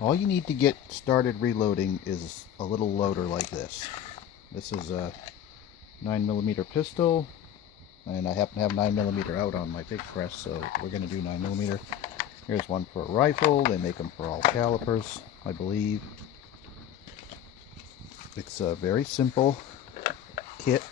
All you need to get started reloading is a little loader like this. This is a 9mm pistol, and I happen to have 9mm out on my big press, so we're going to do 9mm. Here's one for a rifle. They make them for all calibers, I believe. It's a very simple kit.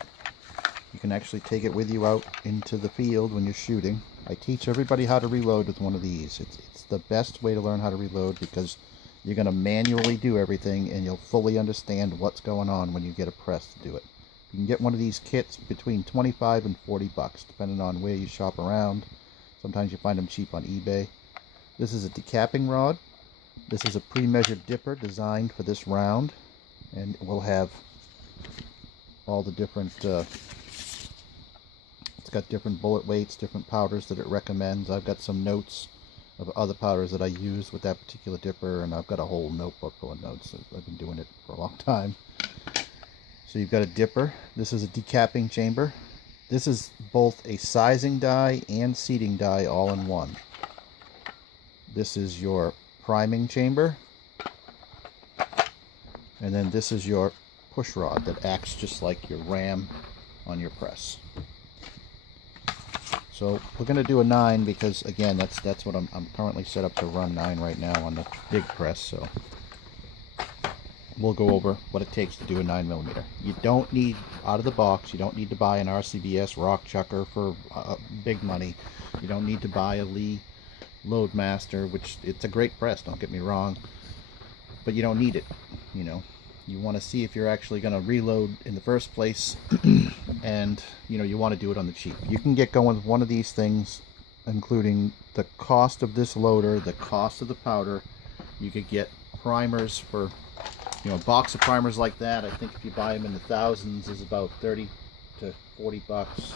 You can actually take it with you out into the field when you're shooting. I teach everybody how to reload with one of these. It's the best way to learn how to reload because you're going to manually do everything and you'll fully understand what's going on when you get a press to do it. You can get one of these kits between 25 and 40 bucks depending on where you shop around. Sometimes you find them cheap on eBay. This is a decapping rod. This is a pre-measured dipper designed for this round, and we'll have all the different it's got different bullet weights, different powders that it recommends. I've got some notes of other powders that I use with that particular dipper, and I've got a whole notebook full of notes. I've been doing it for a long time. So you've got a dipper. This is a decapping chamber. This is both a sizing die and seating die all in one. This is your priming chamber. And then this is your push rod that acts just like your ram on your press. So we're going to do a 9 because, again, that's what I'm currently set up to run 9 right now on the big press. So we'll go over what it takes to do a 9mm. You don't need, out of the box, you don't need to buy an RCBS rock chucker for big money. You don't need to buy a Lee Loadmaster, which it's a great press, don't get me wrong, but you don't need it. You know, you want to see if you're actually going to reload in the first place, and you want to do it on the cheap. You can get going with one of these things, including the cost of this loader, the cost of the powder. You could get primers for, a box of primers like that. I think if you buy them in the thousands is about 30 to 40 bucks.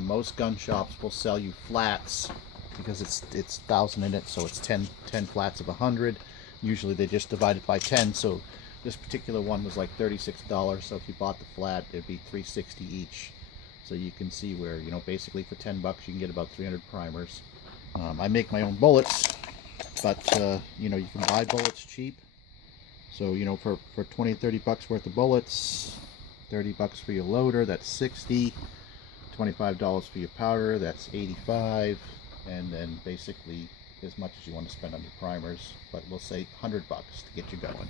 Most gun shops will sell you flats because it's 1,000 in it, so it's 10 flats of 100. Usually they just divide it by 10, so this particular one was like $36, so if you bought the flat, it'd be $360 each. So you can see where, basically for 10 bucks you can get about 300 primers. I make my own bullets, but you can buy bullets cheap. So for 20 30 bucks worth of bullets, 30 bucks for your loader, that's 60. $25 for your powder, that's 85. And then basically as much as you want to spend on your primers, but we'll say 100 bucks to get you going.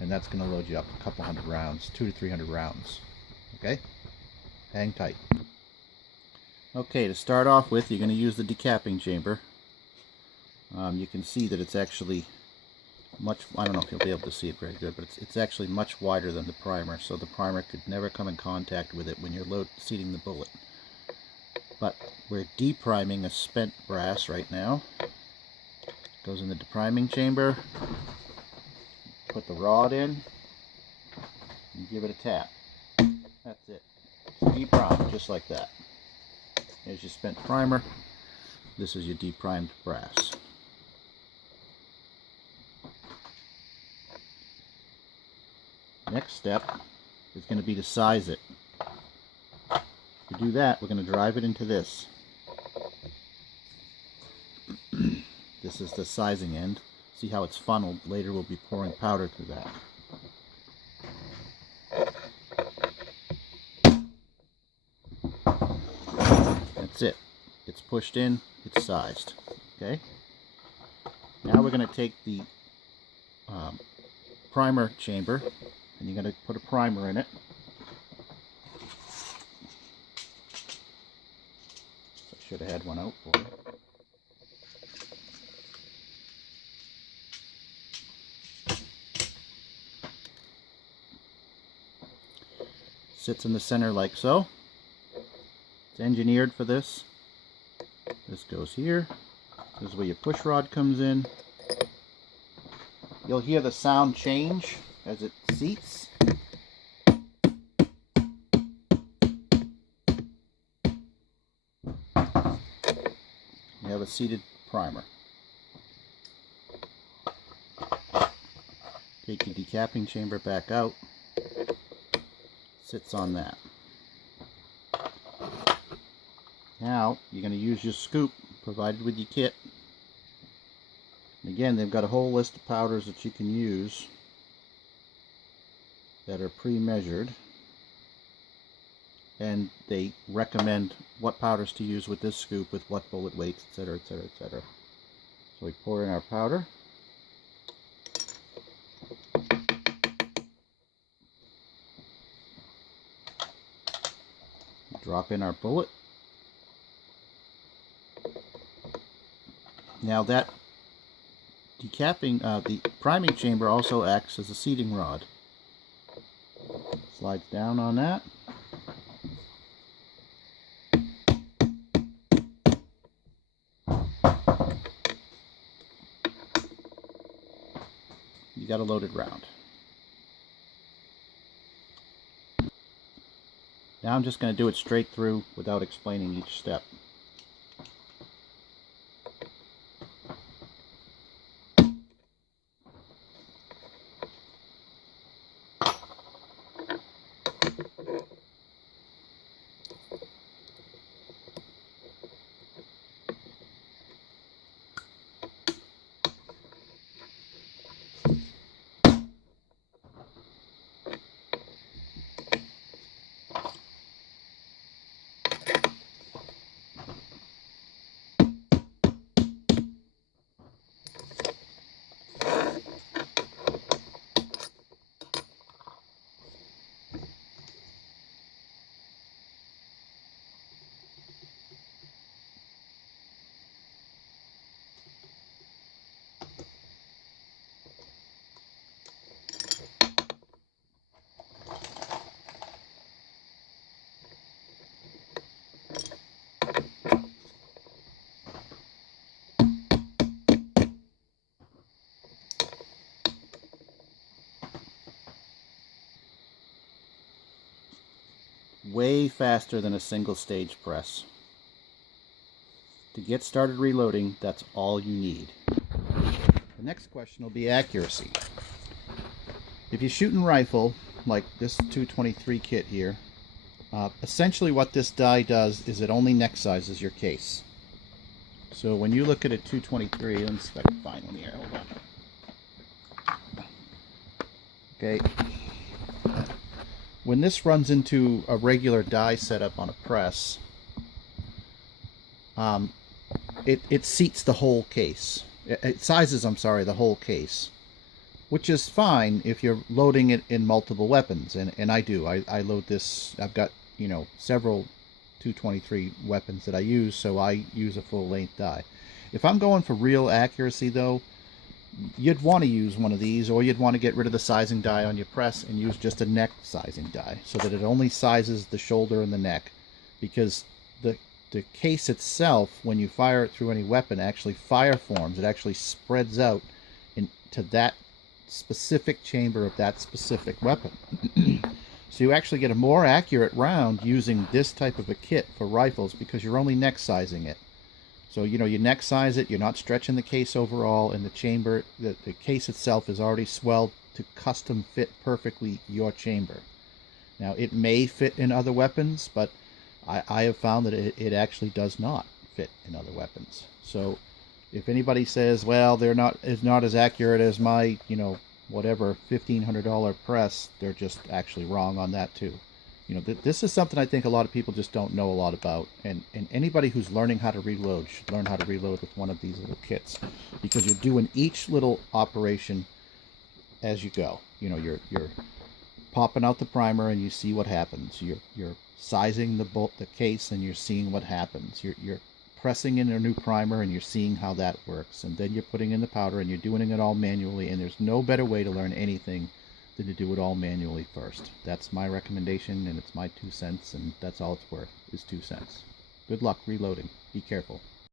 And that's going to load you up a couple hundred rounds, 200 to 300 rounds. Okay? Hang tight. Okay, to start off with, you're going to use the decapping chamber. You can see that it's actually much, I don't know if you'll be able to see it very good, but it's actually much wider than the primer, so the primer could never come in contact with it when you're seating the bullet. But we're depriming a spent brass right now. Goes in the depriming chamber. Put the rod in and give it a tap. That's it. Deprime, just like that. There's your spent primer. This is your deprimed brass. Next step is going to be to size it. To do that, we're going to drive it into this. This is the sizing end. See how it's funneled? Later we'll be pouring powder through that. That's it. It's pushed in, it's sized. Okay? Now we're going to take the primer chamber, and you're going to put a primer in it. I should have had one out for you. Sits in the center like so. It's engineered for this. This goes here. This is where your push rod comes in. You'll hear the sound change as it seats. You have a seated primer. Take your decapping chamber back out. Sits on that. Now you're going to use your scoop provided with your kit. I'm going to Again, they've got a whole list of powders that you can use that are pre-measured, and they recommend what powders to use with this scoop, with what bullet weights, etc., etc., etc. So we pour in our powder. Drop in our bullet. Now that decapping, the priming chamber also acts as a seating rod. Slides down on that. You got a loaded round. Now I'm just going to do it straight through without explaining each step. Way faster than a single stage press. To get started reloading, that's all you need. The next question will be accuracy. If you're shooting rifle, like this 223 kit here, essentially what this die does is it only neck sizes your case. So when you look at a 223, let me see if I can find one here, hold on. Okay. When this runs into a regular die setup on a press, it seats the whole case. It sizes, I'm sorry, the whole case, which is fine if you're loading it in multiple weapons, and I do. I load this. I've got, you know, several 223 weapons that I use, so I use a full length die. If I'm going for real accuracy, though, you'd want to use one of these, or you'd want to get rid of the sizing die on your press and use just a neck sizing die, so that it only sizes the shoulder and the neck, because the case itself, when you fire it through any weapon, actually fire forms. It actually spreads out into that specific chamber of that specific weapon. So you actually get a more accurate round using this type of a kit for rifles, because you're only neck sizing it. So, you know, you neck size it, you're not stretching the case overall, and the chamber, the case itself is already swelled to custom fit perfectly your chamber. Now, it may fit in other weapons, but I have found that it actually does not fit in other weapons. So if anybody says, well, they're not as accurate as my, you know, whatever $1,500 press, they're just actually wrong on that too. You know, this is something I think a lot of people just don't know a lot about, and anybody who's learning how to reload should learn how to reload with one of these little kits, because you're doing each little operation as you go. You know, you're popping out the primer and you see what happens. You're sizing the case and you're seeing what happens. You're pressing in a new primer and you're seeing how that works, and then you're putting in the powder and you're doing it all manually, and there's no better way to learn anything than to do it all manually first. That's my recommendation, and it's my 2 cents, and that's all it's worth, is 2 cents. Good luck reloading. Be careful.